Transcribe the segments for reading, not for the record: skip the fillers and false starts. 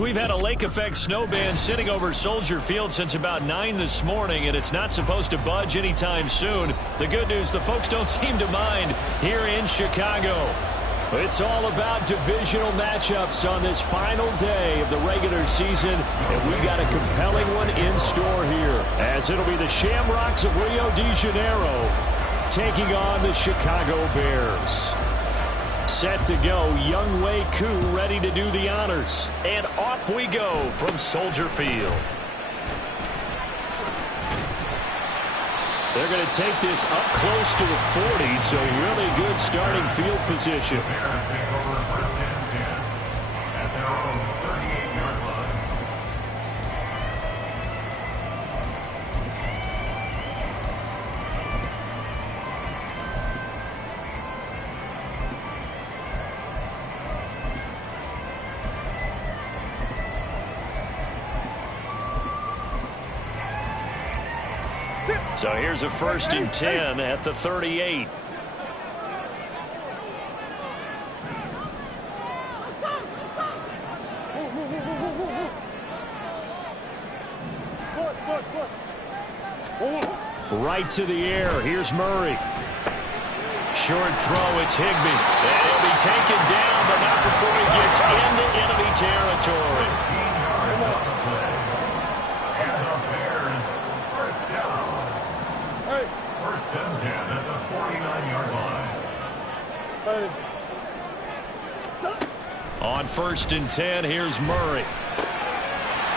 We've had a lake effect snow band sitting over Soldier Field since about 9 this morning, and it's not supposed to budge anytime soon. The good news, the folks don't seem to mind here in Chicago. It's all about divisional matchups on this final day of the regular season, and we've got a compelling one in store here, as it'll be the Shamrocks of Rio de Janeiro taking on the Chicago Bears. Set to go, Younghoe Koo ready to do the honors. And off we go from Soldier Field. They're going to take this up close to the 40, so really good starting field position. So here's a 1st and 10 at the 38. Right to the air. Here's Murray. Short throw. It's Higbee. And he'll be taken down, but not before he gets into enemy territory. On 1st and 10, here's Murray.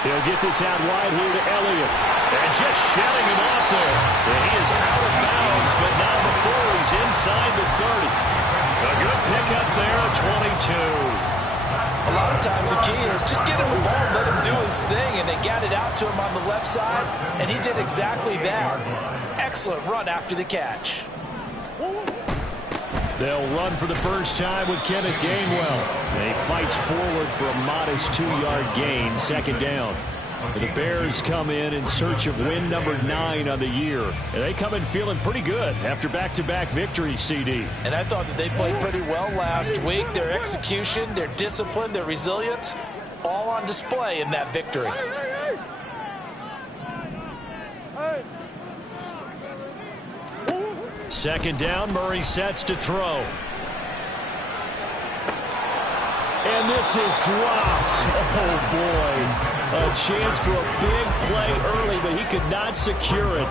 He'll get this out wide here to Elliott. And just shedding him off there. And he is out of bounds, but not before he's inside the 30. A good pickup there at 22. A lot of times the key is just get him the ball, let him do his thing, and they got it out to him on the left side, and he did exactly that. Excellent run after the catch. They'll run for the first time with Kenneth Gainwell. And he fights forward for a modest 2-yard gain, 2nd down. The Bears come in search of win number 9 on the year. And they come in feeling pretty good after back-to-back victories, CD. And I thought that they played pretty well last week. Their execution, their discipline, their resilience, all on display in that victory. Second down, Murray sets to throw. And this is dropped. Oh, boy. A chance for a big play early, but he could not secure it.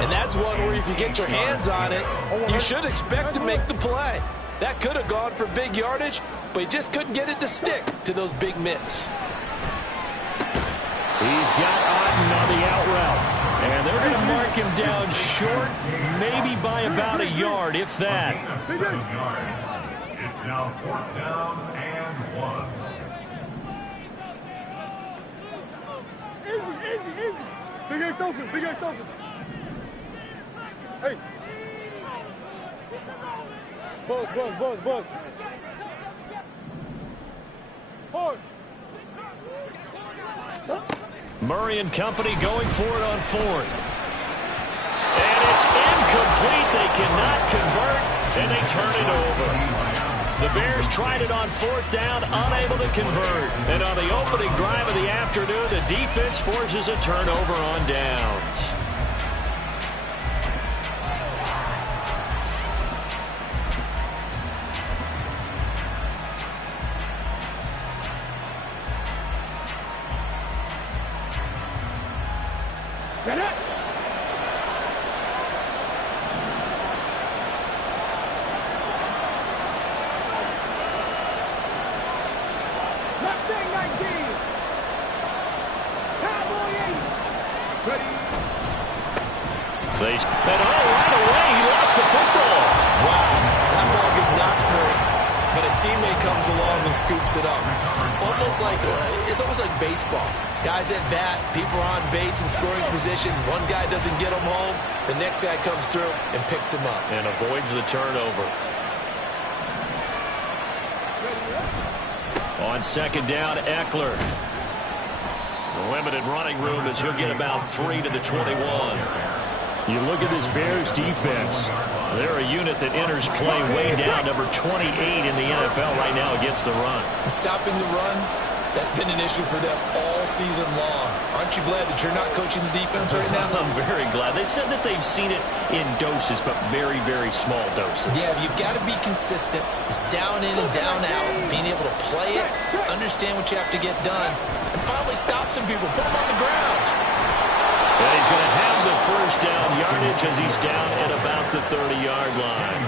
And that's one where if you get your hands on it, you should expect to make the play. That could have gone for big yardage, but he just couldn't get it to stick to those big mitts. He's got Otten on the out route. And they're going to mark him down short, maybe by about a yard, if that. It's now 4th down and 1. Easy. Big Ace open. Ace. Buzz. Hard. Murray and company going for it on 4th. And it's incomplete. They cannot convert, and they turn it over. The Bears tried it on 4th down, unable to convert. And on the opening drive of the afternoon, the defense forces a turnover on downs. And right away, he lost the football. Wow, that ball gets knocked free, but a teammate comes along and scoops it up. It's almost like baseball. Guys at bat, people are on base in scoring position. One guy doesn't get him home, the next guy comes through and picks him up. And avoids the turnover. On 2nd down, Eckler. Limited running room as he'll get about 3 to the 21. You look at this Bears defense. They're a unit that enters play way down, number 28 in the NFL right now against the run. Stopping the run That's been an issue for them all season long. Aren't you glad that you're not coaching the defense right now? I'm very glad. They said that they've seen it in doses, but very, very small doses. Yeah, you've got to be consistent. It's down in and down out. Being able to play it, understand what you have to get done, and finally stop some people, put them on the ground. And he's going to have the first down yardage as he's down at about the 30-yard line.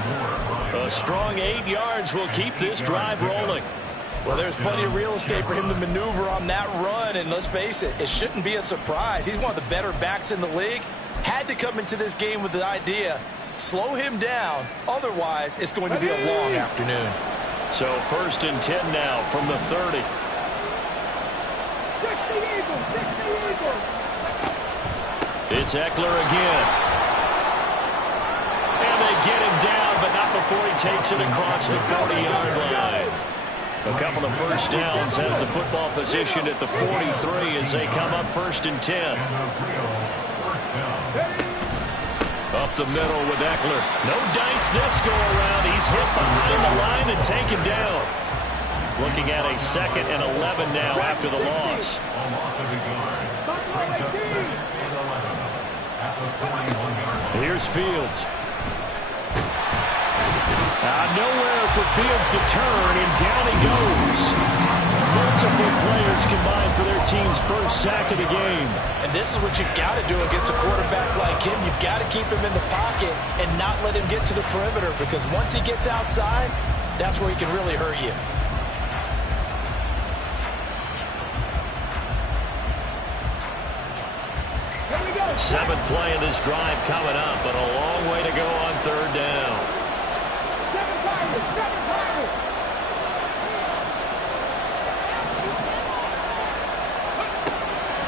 A strong 8 yards will keep this drive rolling. Well, there's plenty of real estate for him to maneuver on that run, and let's face it, it shouldn't be a surprise. He's one of the better backs in the league. Had to come into this game with the idea, slow him down, otherwise it's going to be a long afternoon. So 1st and 10 now from the 30. It's Ekeler again. And they get him down, but not before he takes it across the 40-yard line. A couple of first downs has the football position at the 43 as they come up 1st and 10. Up the middle with Ekeler. No dice this go around. He's hit behind the line and taken down. Looking at a 2nd and 11 now after the loss. Here's Fields. Nowhere for Fields to turn, and down he goes. Multiple players combined for their team's first sack of the game. And this is what you've got to do against a quarterback like him. You've got to keep him in the pocket and not let him get to the perimeter, because once he gets outside, that's where he can really hurt you. Seventh play in this drive coming up, but a long way to go on 3rd down.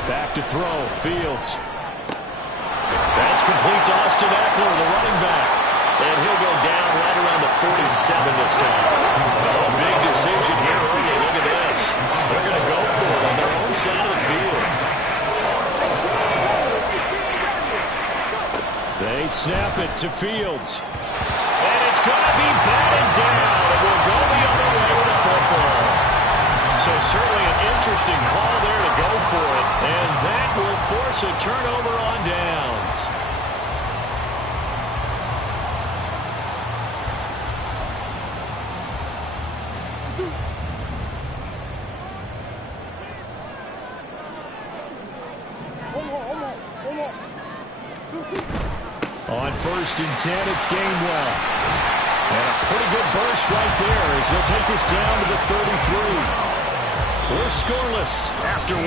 Back to throw, Fields. That's complete to Austin Ekeler, the running back. And he'll go down right around the 47 this time. Oh, big decision here early. Look at this. They're going to go for it on their own side of the field. They snap it to Fields. And it's going to be batted down. It will go the other way with the football. So certainly an interesting call there to go for it. And that will force a turnover on downs. On 1st and 10, it's Gainwell. And a pretty good burst right there as he'll take this down to the 33. We're scoreless after 1.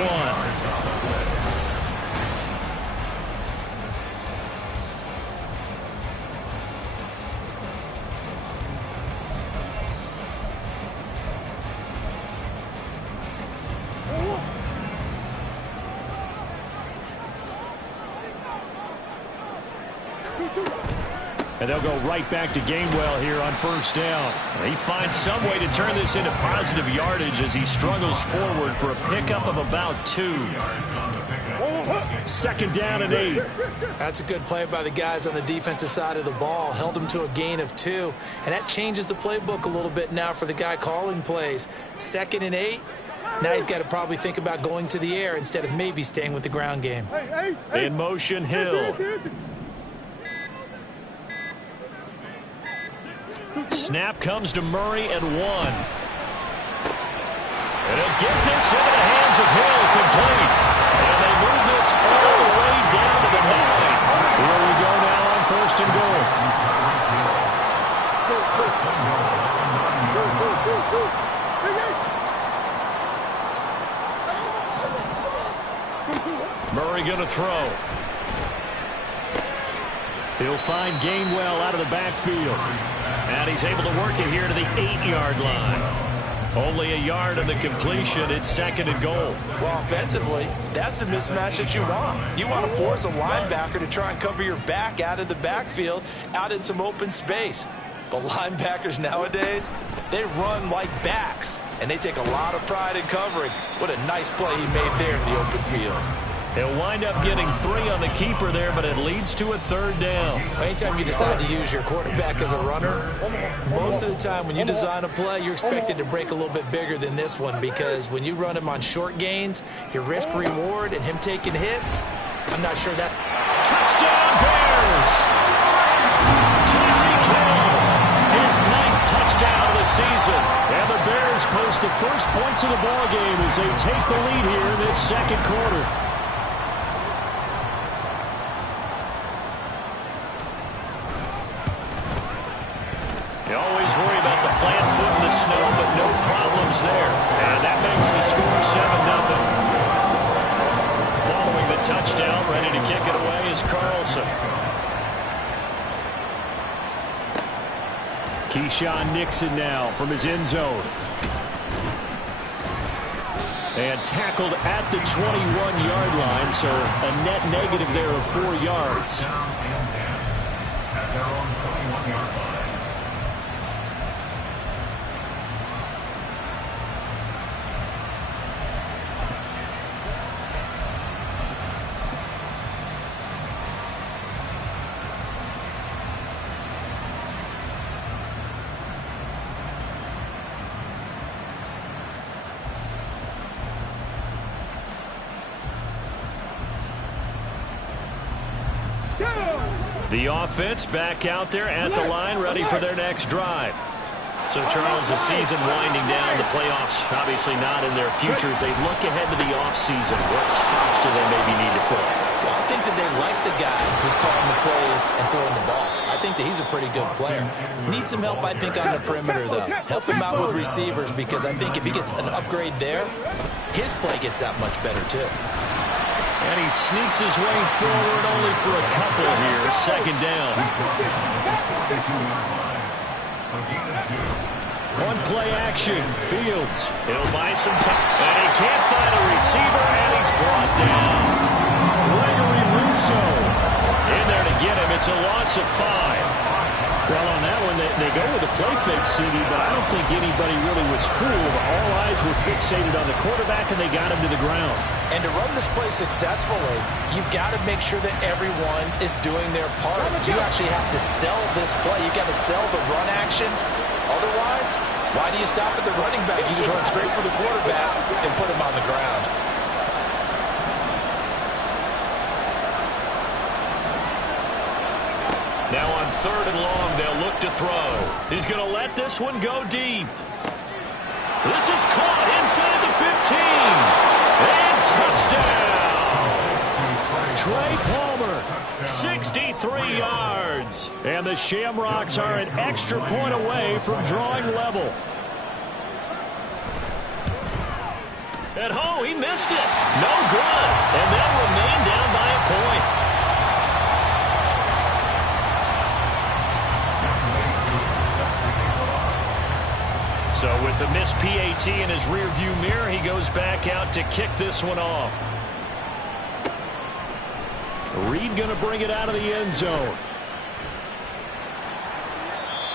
And they'll go right back to Gainwell here on 1st down. He finds some way to turn this into positive yardage as he struggles forward for a pickup of about 2. 2nd down and 8. That's a good play by the guys on the defensive side of the ball. Held him to a gain of 2. And that changes the playbook a little bit now for the guy calling plays. 2nd and 8. Now he's got to probably think about going to the air instead of maybe staying with the ground game. In motion, Hill. Snap comes to Murray at 1. And he'll get this into the hands of Hill, complete. And they move this all the way down to the 9. Here we go now on 1st and goal. Murray going to throw. He'll find Gainwell out of the backfield. And he's able to work it here to the 8-yard line. Only a yard on the completion. It's 2nd and goal. Well, offensively, that's the mismatch that you want. You want to force a linebacker to try and cover your back out of the backfield, out in some open space. But linebackers nowadays, they run like backs, and they take a lot of pride in covering. What a nice play he made there in the open field. He'll wind up getting 3 on the keeper there, but it leads to a 3rd down. Anytime you decide to use your quarterback as a runner, most of the time when you design a play, you're expected to break a little bit bigger than this one, because when you run him on short gains, your risk-reward and him taking hits, I'm not sure that... Touchdown, Bears! Tyreek Hill, his 9th touchdown of the season. And the Bears post the first points of the ballgame as they take the lead here in this 2nd quarter. You always worry about the plant foot in the snow, but no problems there. And that makes the score 7-0. Following the touchdown, ready to kick it away is Carlson. Keyshawn Nixon now from his end zone. And tackled at the 21-yard line, so a net negative there of 4 yards. At their own 21-yard line. The offense back out there at the line, ready for their next drive. So, Charles, the season winding down, the playoffs obviously not in their future. As they look ahead to the offseason, what spots do they maybe need to fill? Well, I think that they like the guy who's calling the plays and throwing the ball. I think that he's a pretty good player. Needs some help, I think, on the perimeter, though. Help him out with receivers, because I think if he gets an upgrade there, his play gets that much better, too. And he sneaks his way forward only for a couple here. 2nd down. One play action. Fields. He'll buy some time. And he can't find a receiver, and he's brought down. Gregory Rousseau in there to get him. It's a loss of 5. Well, on that one, they go with a play fake, CD, but I don't think anybody really was fooled. All eyes were fixated on the quarterback, and they got him to the ground. And to run this play successfully, you've got to make sure that everyone is doing their part. You actually have to sell this play. You've got to sell the run action. Otherwise, why do you stop at the running back? You just run straight for the quarterback and put him on the ground. Now on 3rd and long, they'll look to throw. He's going to let this one go deep. This is caught inside the 15. And touchdown! Trey Palmer, 63 yards. And the Shamrocks are an extra point away from drawing level. At home, he missed it. No good. And they'll remain down by a point. So with the missed PAT in his rearview mirror, he goes back out to kick this one off. Reed going to bring it out of the end zone.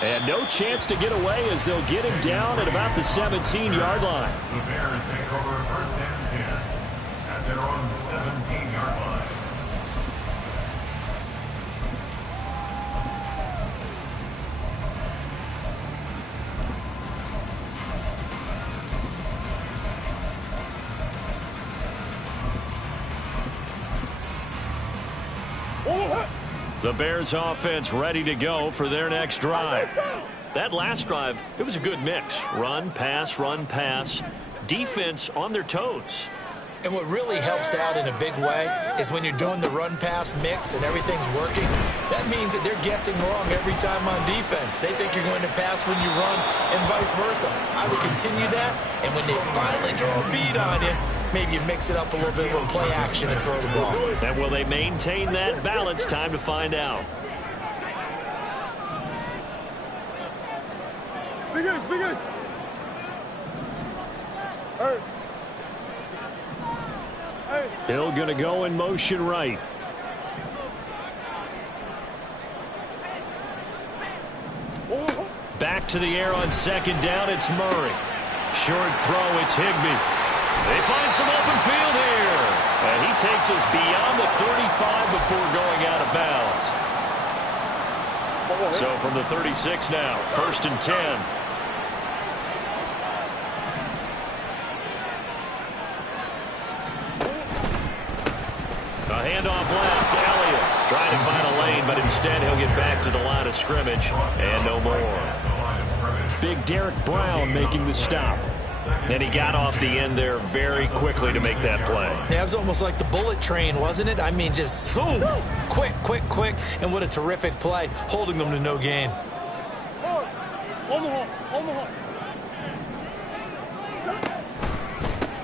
And no chance to get away as they'll get him down at about the 17-yard line. The Bears take over 1st and 10 at their own 17-yard line. The Bears offense ready to go for their next drive. That last drive, it was a good mix. Run, pass, defense on their toes. And what really helps out in a big way is when you're doing the run-pass mix and everything's working, that means that they're guessing wrong every time on defense. They think you're going to pass when you run and vice versa. I would continue that, and when they finally draw a bead on you, maybe you mix it up a little bit, a little play action, and throw the ball. And will they maintain that balance? Time to find out. Big ace, big ace. Hey. Hill going to go in motion right. Back to the air on 2nd down, it's Murray. Short throw, it's Higbee. They find some open field here. And he takes us beyond the 35 before going out of bounds. So from the 36 now, 1st and 10. A handoff left. Elliott trying to find a lane, but instead he'll get back to the line of scrimmage and no more. Big Derek Brown making the stop. And he got off the end there very quickly to make that play. Yeah, it was almost like the bullet train, wasn't it? I mean, just zoom. Quick, quick, quick. And what a terrific play, holding them to no gain.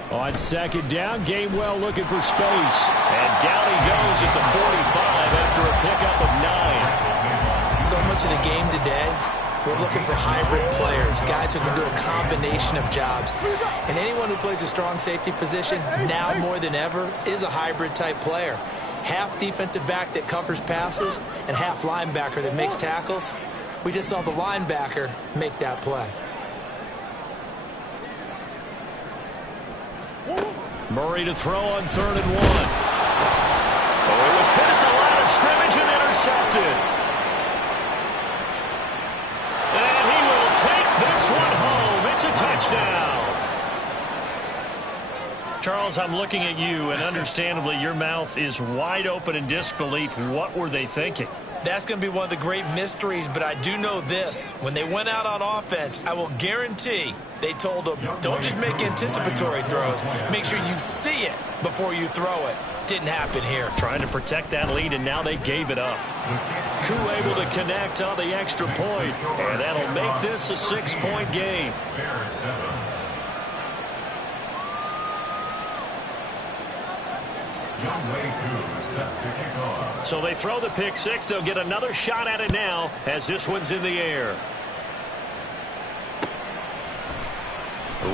On 2nd down, Gainwell looking for space. And down he goes at the 45 after a pickup of 9. So much of the game today, we're looking for hybrid players, guys who can do a combination of jobs. And anyone who plays a strong safety position, now more than ever, is a hybrid-type player. Half defensive back that covers passes and half linebacker that makes tackles. We just saw the linebacker make that play. Murray to throw on 3rd and 1. Oh, it was hit at the line of scrimmage and intercepted. And he will take this one home. It's a touchdown. Charles, I'm looking at you, and understandably your mouth is wide open in disbelief. What were they thinking? That's going to be one of the great mysteries, but I do know this. When they went out on offense, I will guarantee they told them, don't just make anticipatory throws. Make sure you see it before you throw it. Didn't happen here. Trying to protect that lead, and now they gave it up. Koo able to connect on the extra point, and that'll make this a 6-point game. So they throw the pick 6. They'll get another shot at it now as this one's in the air.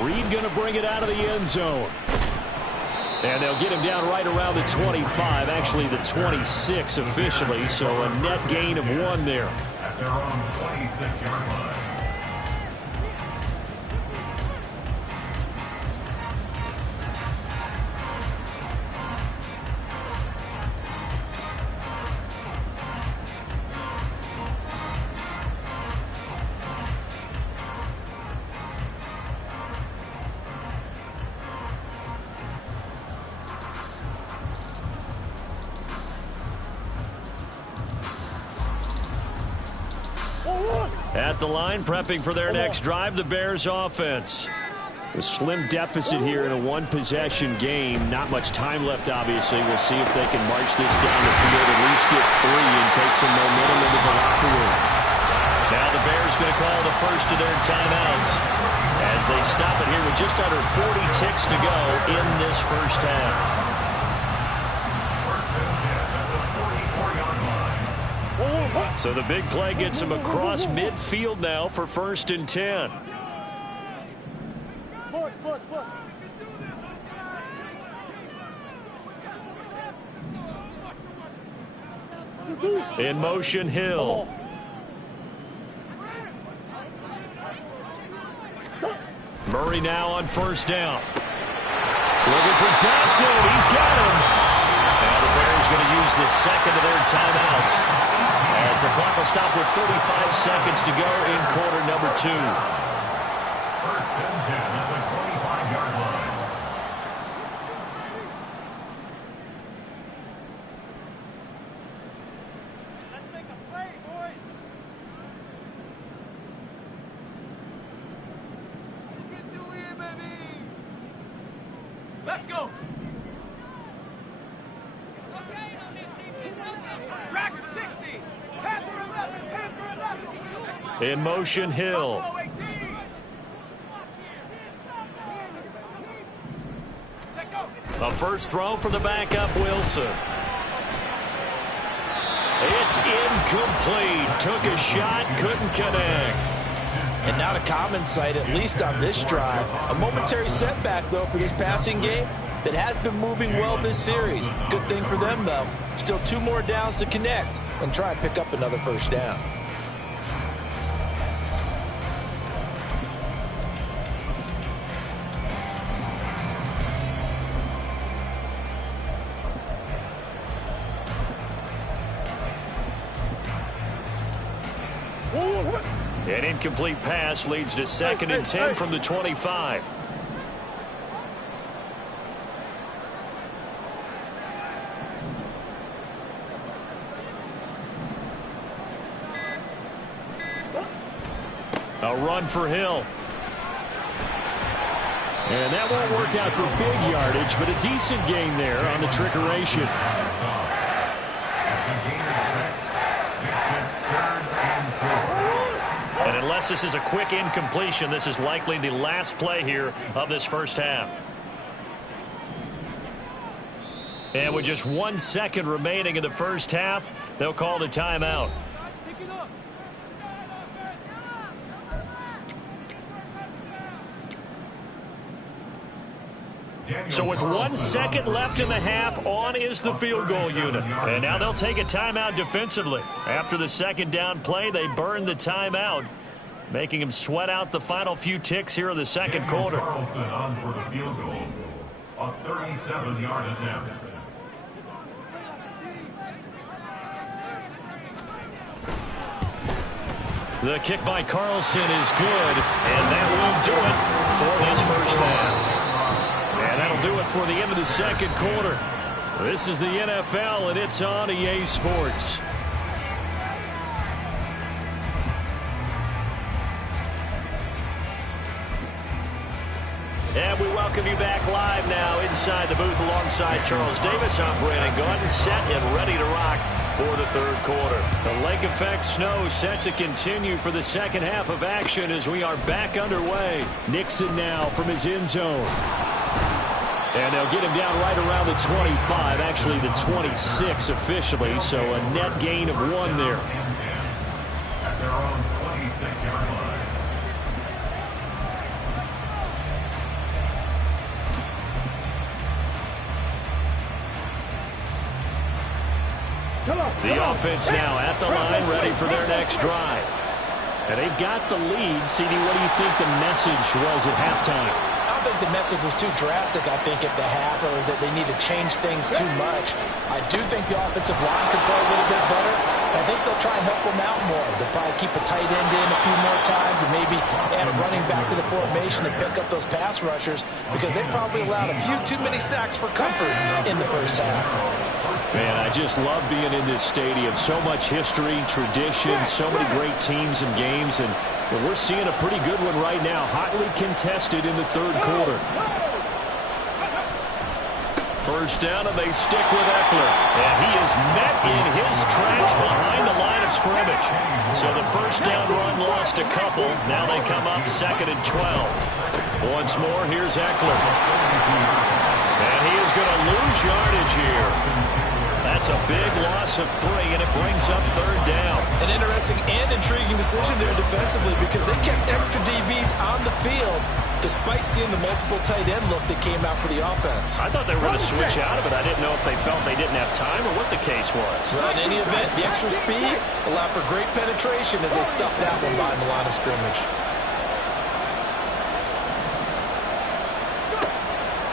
Reed going to bring it out of the end zone. And they'll get him down right around the 25, actually the 26 officially, so a net gain of 1 there. At their own 26-yard line. At the line, prepping for their next drive, the Bears offense. A slim deficit here in a one-possession game. Not much time left, obviously. We'll see if they can march this down the field, at least get 3 and take some momentum into the locker room. Now the Bears going to call the first of their timeouts as they stop it here with just under 40 ticks to go in this first half. So the big play gets him across midfield now for 1st and 10. In motion, Hill. Murray now on 1st down. Looking for Dodson. He's got him. Now the Bears going to use the second of their timeouts, as the clock will stop with 35 seconds to go in quarter number 2. 1st and 10 at the 25-yard line. Let's make a play, boys. You can do it, baby. Let's go. Dragon 60. Panther 11. Panther 11. In motion, Hill. A first throw for the backup, Wilson. It's incomplete. Took a shot, couldn't connect. And not a common sight, at least on this drive. A momentary setback, though, for this passing game that has been moving well this series. Good thing for them, though. Still 2 more downs to connect and try and pick up another 1st down. An incomplete pass leads to 2nd and 10 from the 25. A run for Hill. And that won't work out for big yardage, but a decent gain there on the trickeration. And unless this is a quick incompletion, this is likely the last play here of this first half. And with just 1 second remaining in the first half, they'll call the timeout. So with 1 second left in the half, on is the field goal unit. And now they'll take a timeout defensively. After the second down play, they burn the timeout, making him sweat out the final few ticks here in the second quarter. Carlson on for the field goal. A 37-yard attempt. The kick by Carlson is good, and that will do it for this first half. And that'll do it for the end of the second quarter. This is the NFL, and it's on EA Sports. And we welcome you back live now inside the booth alongside Charles Davis. I'm Brandon Gaudin, set and ready to rock for the third quarter. The lake effect snow set to continue for the second half of action as we are back underway. Nixon now from his end zone. And they'll get him down right around the 25, actually the 26 officially, so a net gain of 1 there. At their own 26-yard line. The offense now at the line, ready for their next drive. And they've got the lead. CD, what do you think the message was at halftime? I don't think the message was too drastic, I think, at the half, or that they need to change things too much. I do think the offensive line can play a little bit better. I think they'll try and help them out more. They'll probably keep a tight end in a few more times and maybe add a running back to the formation and pick up those pass rushers because they probably allowed a few too many sacks for comfort in the first half. Man, I just love being in this stadium. So much history, tradition, so many great teams and games, and we're seeing a pretty good one right now, hotly contested in the third quarter. First down, and they stick with Eckler. And he is met in his tracks behind the line of scrimmage. So the first down run lost a couple. Now they come up 2nd and 12. Once more, here's Eckler. And he is going to lose yardage here. That's a big loss of 3, and it brings up 3rd down. An interesting and intriguing decision there defensively because they kept extra DBs on the field despite seeing the multiple tight end look that came out for the offense. I thought they were going to switch out of it. I didn't know if they felt they didn't have time or what the case was. Well, in any event, the extra speed allowed for great penetration as they stuffed that one behind the line of scrimmage.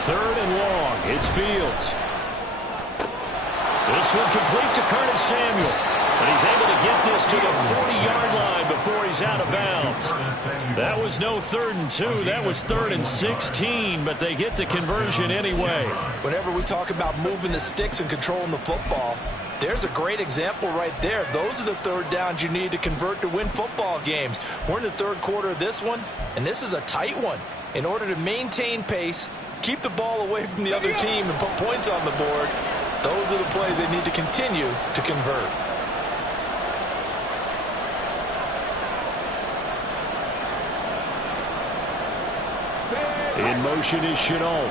3rd and long. It's Fields. This one complete to Curtis Samuel. But he's able to get this to the 40-yard line before he's out of bounds. That was no 3rd and 2. That was 3rd and 16, but they get the conversion anyway. Whenever we talk about moving the sticks and controlling the football, there's a great example right there. Those are the 3rd downs you need to convert to win football games. We're in the third quarter of this one, and this is a tight one. In order to maintain pace, keep the ball away from the other team, and put points on the board, those are the plays they need to continue to convert. In motion is Chenault.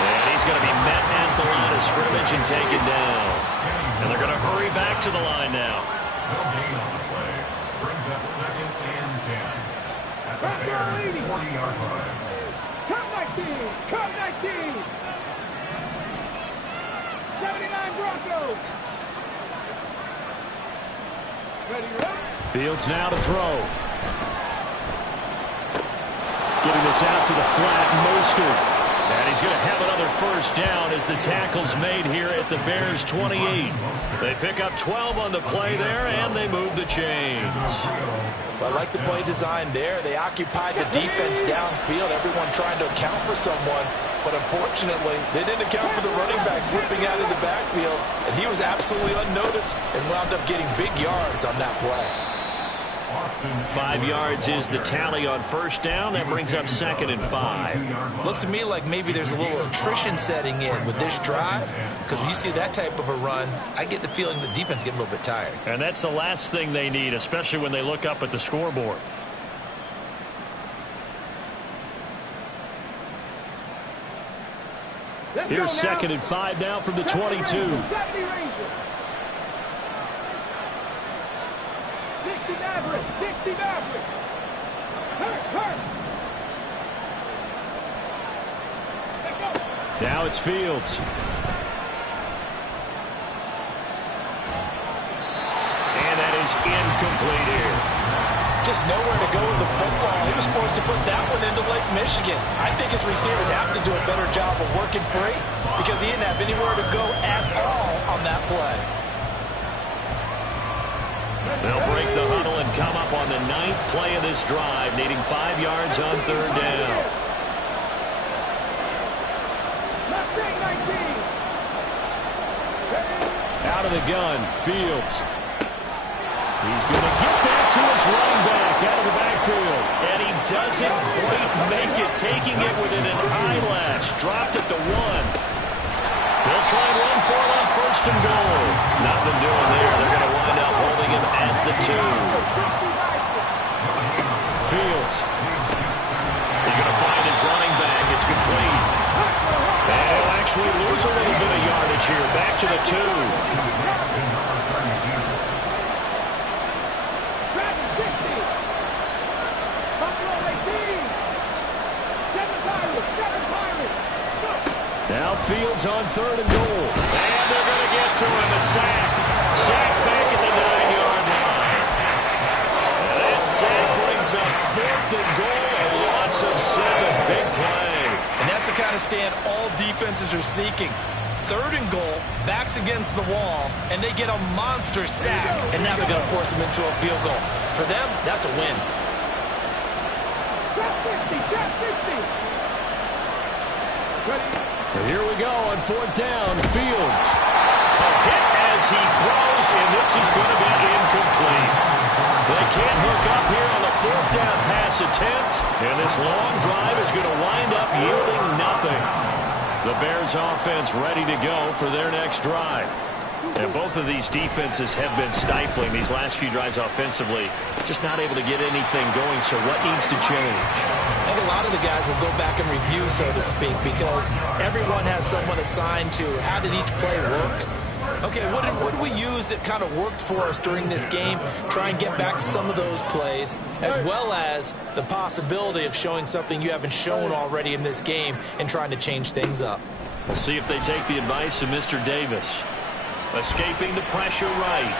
And he's going to be met at the line of scrimmage and taken down. And they're going to hurry back to the line now. No gain on the play. Brings up 2nd and 10. At the Bears' 40-yard line. Come 19! Come 19! 79 Broncos! Ready, ready? Fields now to throw. Getting this out to the flat. Mostert. And he's going to have another first down as the tackle's made here at the Bears 28. They pick up 12 on the play there, and they move the chains. Well, I like the play design there. They occupied the defense downfield, everyone trying to account for someone. But unfortunately, they didn't account for the running back slipping out of the backfield, and he was absolutely unnoticed and wound up getting big yards on that play. 5 yards is the tally on first down. That brings up 2nd and 5. Looks to me like maybe there's a little attrition setting in with this drive, because when you see that type of a run, I get the feeling the defense getting a little bit tired. And that's the last thing they need, especially when they look up at the scoreboard. Here's 2nd and 5 now from the 22. Now it's Fields. And that is incomplete here. Just nowhere to go with the football. He was forced to put that one into Lake Michigan. I think his receivers have to do a better job of working free because he didn't have anywhere to go at all on that play. They'll break the huddle and come up on the 9th play of this drive, needing 5 yards on 3rd down. Out of the gun, Fields. He's going to get that to his running back out of the backfield. And he doesn't quite make it, taking it within an eyelash. Dropped at the 1. They'll try and run for it on 1st and goal. Nothing doing there. They're going to wind up holding him at the 2. Fields. He's going to find his running back. It's complete. And he'll actually lose a little bit of yardage here. Back to the 2. Now Fields on 3rd and goal. And they're going to get to him. A sack. Sack back at the 9-yard line. And that sack brings up 4th and goal. A loss of 7. Big play. And that's the kind of stand all defenses are seeking. 3rd and goal, backs against the wall, and they get a monster sack. And now they're going to force them into a field goal. For them, that's a win. Here we go on 4th down. Fields. A hit as he throws, and this is going to be incomplete. They can't hook up here on the 4th down pass attempt, and this long drive is going to wind up yielding nothing. The Bears offense ready to go for their next drive. And both of these defenses have been stifling these last few drives offensively. Just not able to get anything going, so what needs to change? I think a lot of the guys will go back and review, so to speak, because everyone has someone assigned to how did each play work. Okay, what did we use that kind of worked for us during this game? Try and get back to some of those plays, as well as the possibility of showing something you haven't shown already in this game and trying to change things up. We'll see if they take the advice of Mr. Davis. Escaping the pressure right.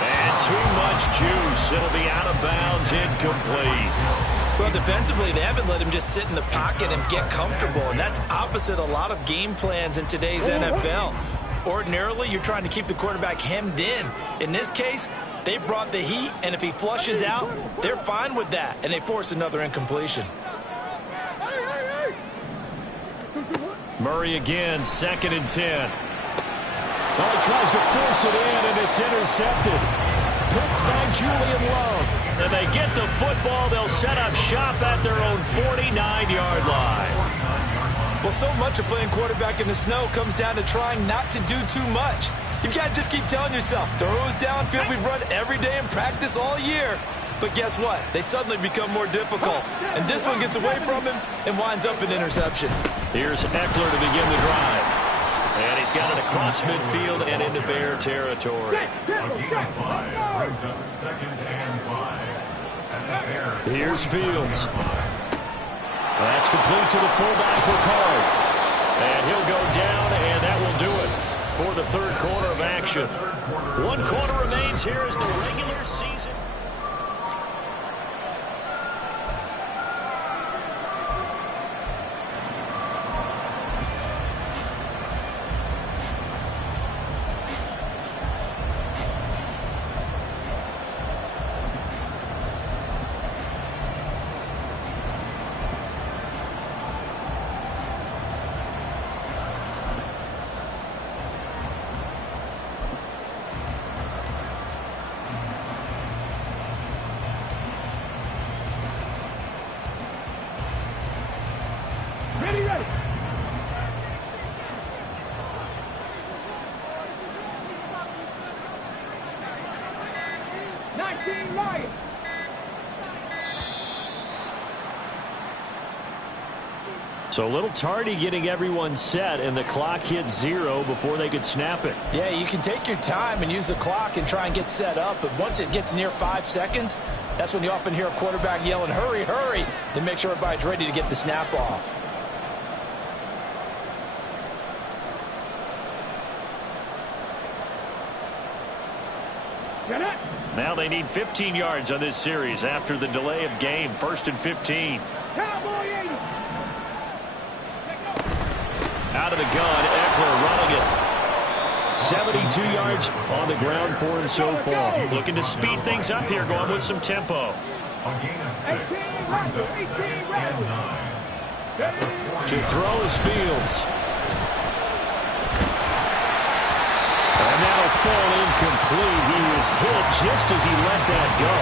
And too much juice. It'll be out of bounds, incomplete. Well, defensively, they haven't let him just sit in the pocket and get comfortable, and that's opposite a lot of game plans in today's NFL. Ordinarily, you're trying to keep the quarterback hemmed in. In this case, they brought the heat, and if he flushes out, they're fine with that, and they force another incompletion. Murray again, 2nd and 10. Well, he tries to force it in, and it's intercepted. Picked by Julian Love. And they get the football. They'll set up shop at their own 49-yard line. Well, so much of playing quarterback in the snow comes down to trying not to do too much. You've got to just keep telling yourself, throws downfield we've run every day in practice all year. But guess what? They suddenly become more difficult. And this one gets away from him and winds up an interception. Here's Eckler to begin the drive. And he's got it across midfield and into Bear territory. Here's Fields. That's complete to the fullback Ricard. And he'll go down, and that will do it for the 3rd quarter of action. 1 quarter remains here as the regular season. So a little tardy getting everyone set, and the clock hit 0 before they could snap it. Yeah, you can take your time and use the clock and try and get set up, but once it gets near 5 seconds, that's when you often hear a quarterback yelling, hurry, hurry, to make sure everybody's ready to get the snap off. Now they need 15 yards on this series after the delay of game. 1st and 15. Out of the gun, Eckler running it. 72 yards on the ground for him so far. Looking to speed things up here, going with some tempo. A gain of 6 brings up 2nd and 9. To throw is Fields. And that'll fall incomplete. He was hit just as he let that go.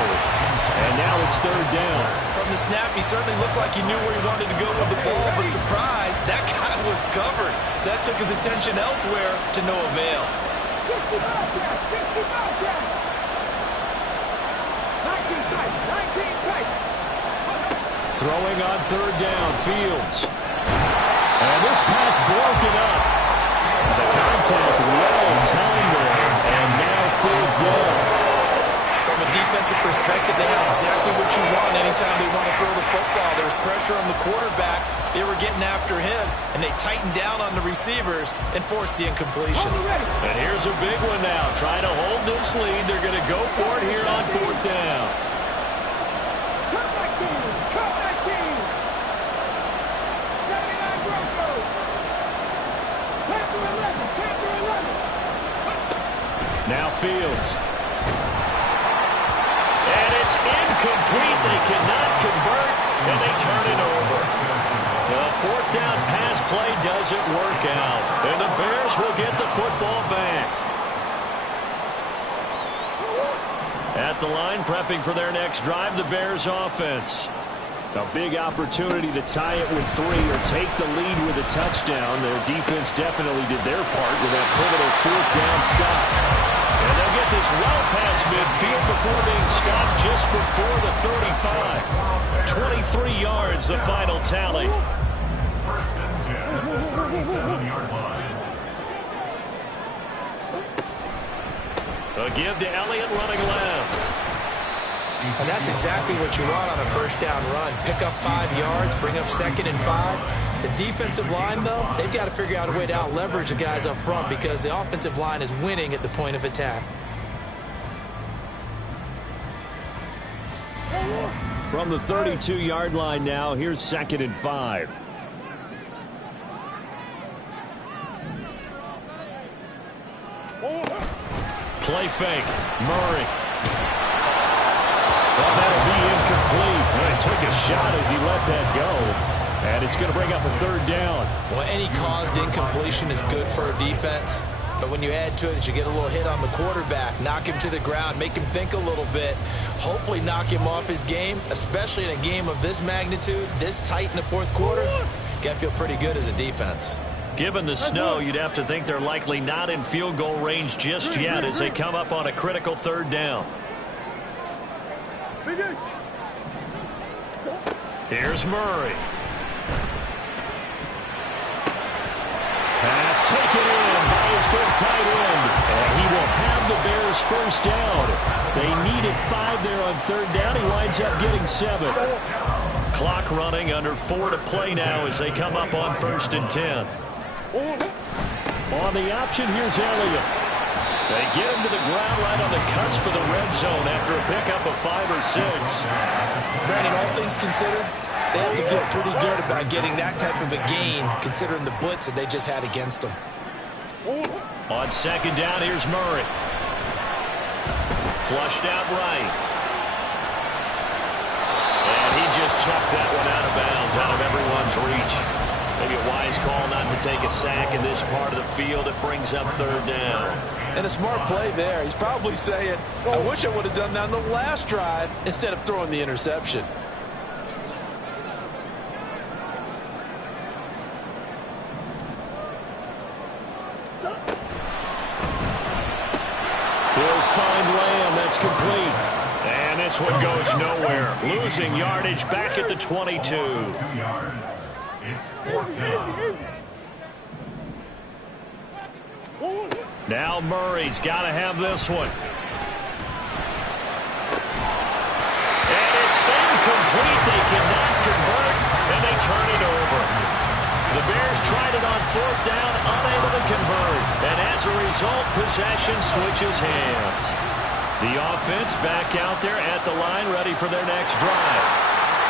And now it's 3rd down. From the snap, he certainly looked like he knew where he wanted to go with the ball, but surprise, that guy was covered. So that took his attention elsewhere to no avail. Throwing on 3rd down, Fields. And this pass broken up. The contact well timed there, and now 4th down. From a defensive perspective, they have exactly what you want anytime they want to throw the football. There's pressure on the quarterback. They were getting after him, and they tightened down on the receivers and forced the incompletion. And here's a big one now. Trying to hold this lead. They're going to go for it here on 4th down. Now Fields. And it's incomplete. They cannot convert, and they turn it over. The 4th down pass play doesn't work out, and the Bears will get the football back. At the line, prepping for their next drive, the Bears offense. A big opportunity to tie it with 3 or take the lead with a touchdown. Their defense definitely did their part with that pivotal 4th down stop. And they'll get this well past midfield before being stopped just before the 35. 23 yards, the final tally. 1st and 10 from the 7-yard line. A give to Elliott running left. And that's exactly what you want on a 1st down run. Pick up 5 yards, bring up 2nd and 5. The defensive line, though, they've got to figure out a way to out-leverage the guys up front because the offensive line is winning at the point of attack. From the 32-yard line now, here's 2nd and 5. Play fake. Murray. Well, that'll be incomplete. Well, he took a shot as he let that go. And it's going to bring up a 3rd down. Well, any caused incompletion is good for a defense. But when you add to it that you get a little hit on the quarterback, knock him to the ground, make him think a little bit, hopefully knock him off his game, especially in a game of this magnitude, this tight in the 4th quarter, got to feel pretty good as a defense. Given the snow, you'd have to think they're likely not in field goal range just yet as they come up on a critical 3rd down. Here's Murray. Pass taken in by his big tight end. And he will have the Bears 1st down. They needed 5 there on 3rd down. He winds up getting 7. Clock running, under 4 to play now as they come up on 1st and 10. On the option, here's Elliott. They get him to the ground right on the cusp of the red zone after a pickup of 5 or 6. Brandon, all things considered, they have to feel pretty good about getting that type of a gain considering the blitz that they just had against them. On 2nd down, here's Murray. Flushed out right. And he just chucked that one out of bounds, out of everyone's reach. Maybe a wise call not to take a sack in this part of the field. It brings up 3rd down. And a smart play there. He's probably saying, I wish I would have done that on the last drive instead of throwing the interception. He'll find Lamb. That's complete. And this one goes nowhere. Losing yardage back at the 22. 2 yards. It's 4th down. Now Murray's got to have this one. And it's incomplete. They cannot convert, and they turn it over. The Bears tried it on 4th down, unable to convert. And as a result, possession switches hands. The offense back out there at the line, ready for their next drive.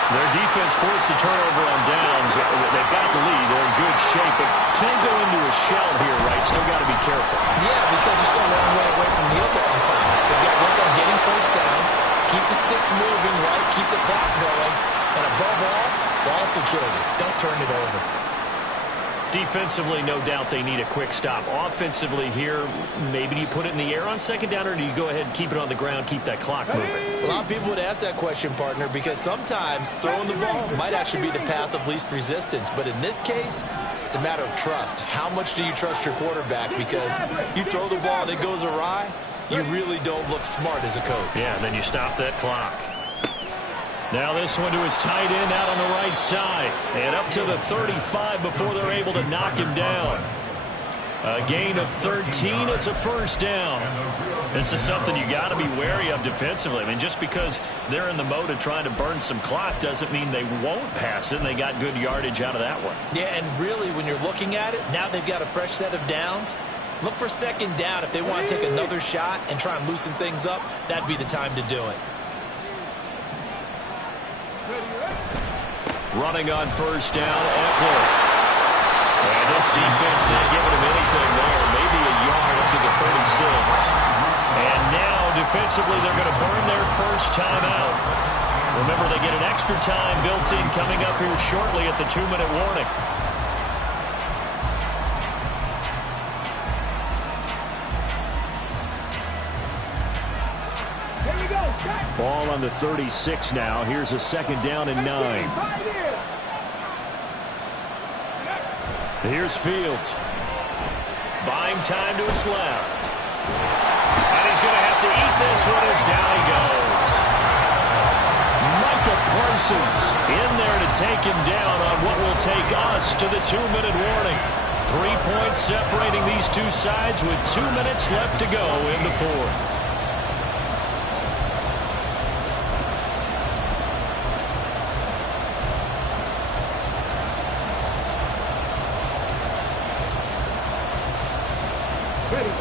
Their defense forced the turnover on downs. They've got the lead. They're in good shape, but can't go into a shell here, right? Still got to be careful. Yeah, because they're still a long way away from the opening time. So you've got to work on getting first downs, keep the sticks moving, right? Keep the clock going. And above all, ball security. Don't turn it over. Defensively, no doubt they need a quick stop. Offensively here, maybe do you put it in the air on 2nd down, or do you go ahead and keep it on the ground, keep that clock moving? A lot of people would ask that question, partner, because sometimes throwing the ball might actually be the path of least resistance. But in this case, it's a matter of trust. How much do you trust your quarterback? Because you throw the ball and it goes awry, you really don't look smart as a coach. Yeah, and then you stop that clock. Now this one to his tight end out on the right side. And up to the 35 before they're able to knock him down. A gain of 13. It's a first down. This is something you got to be wary of defensively. I mean, just because they're in the mode of trying to burn some clock doesn't mean they won't pass it. And they got good yardage out of that one. Yeah, and really, when you're looking at it, now they've got a fresh set of downs. Look for 2nd down. If they want to take another shot and try and loosen things up, that'd be the time to do it. Running on first down, Eckler. And this defense not giving him anything there. Maybe a yard up to the 36. And now, defensively, they're going to burn their first time out. Remember, they get an extra time built in coming up here shortly at the 2-minute warning. Ball on the 36 now. Here's a 2nd down and 9. Here's Fields. Buying time to his left. And he's going to have to eat this one as down he goes. Micah Parsons in there to take him down on what will take us to the 2-minute warning. 3 points separating these two sides with 2 minutes left to go in the 4th.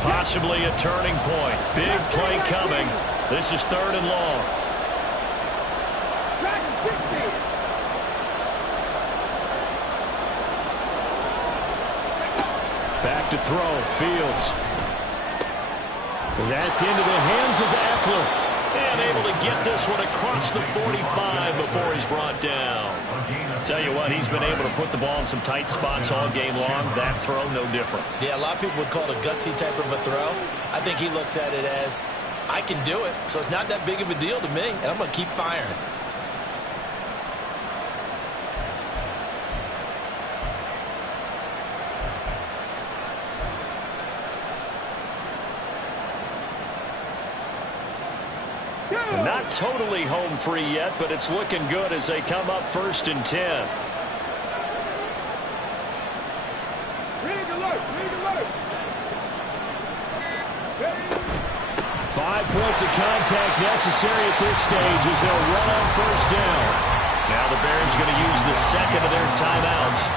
Possibly a turning point. Big play coming. This is 3rd and long. Back to throw. Fields. That's into the hands of Eckler. And able to get this one across the 45 before he's brought down. Tell you what, he's been able to put the ball in some tight spots all game long. That throw, no different. Yeah, a lot of people would call it a gutsy type of a throw. I think he looks at it as, I can do it, so it's not that big of a deal to me, and I'm going to keep firing. Not totally home free yet, but it's looking good as they come up 1st and 10. Rig alert! Rig alert! 5 points of contact necessary at this stage as they'll run on first down. Now the Bears going to use the 2nd of their timeouts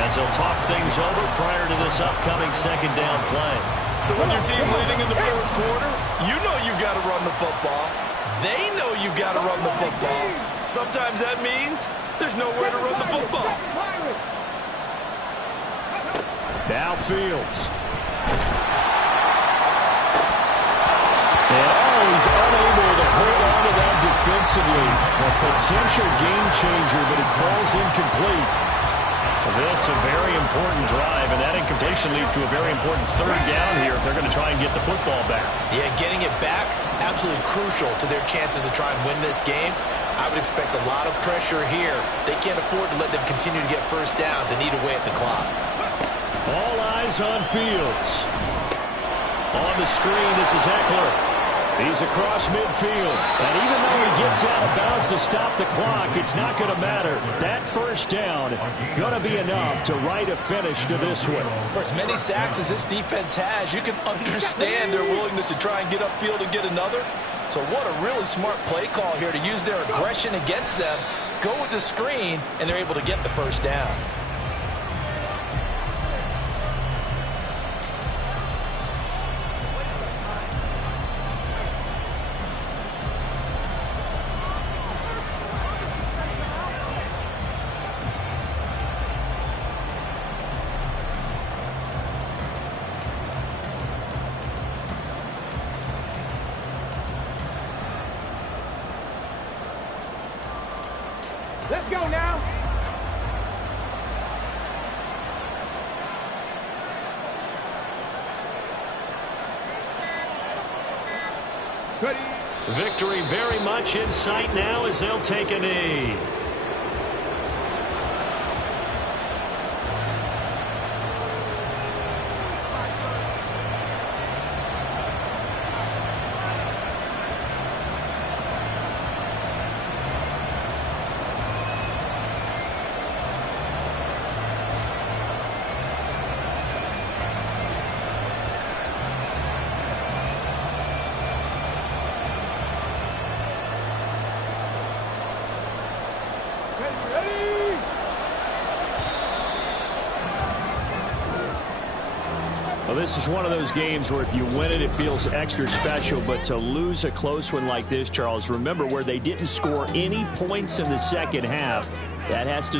as they'll talk things over prior to this upcoming 2nd down play. So when your team leading in the 4th quarter, you know you've got to run the football. They know you've got to run the football. Sometimes that means there's nowhere to run the football. Now Fields. And he's unable to hold on to that defensively. A potential game changer, but it falls incomplete. This a very important drive, and that incompletion leads to a very important 3rd down here if they're going to try and get the football back. Yeah, getting it back, absolutely crucial to their chances to try and win this game. I would expect a lot of pressure here. They can't afford to let them continue to get first downs and eat away at the clock. All eyes on Fields. On the screen, this is Eckler. He's across midfield. And even though he gets out of bounds to stop the clock, it's not going to matter. That first down going to be enough to write a finish to this one. For as many sacks as this defense has, you can understand their willingness to try and get upfield and get another. So what a really smart play call here to use their aggression against them, go with the screen, and they're able to get the first down. Let's go now. Ready. Victory very much in sight now as they'll take a knee. Well, this is one of those games where if you win it, it feels extra special. But to lose a close one like this, Charles, remember where they didn't score any points in the second half. That has to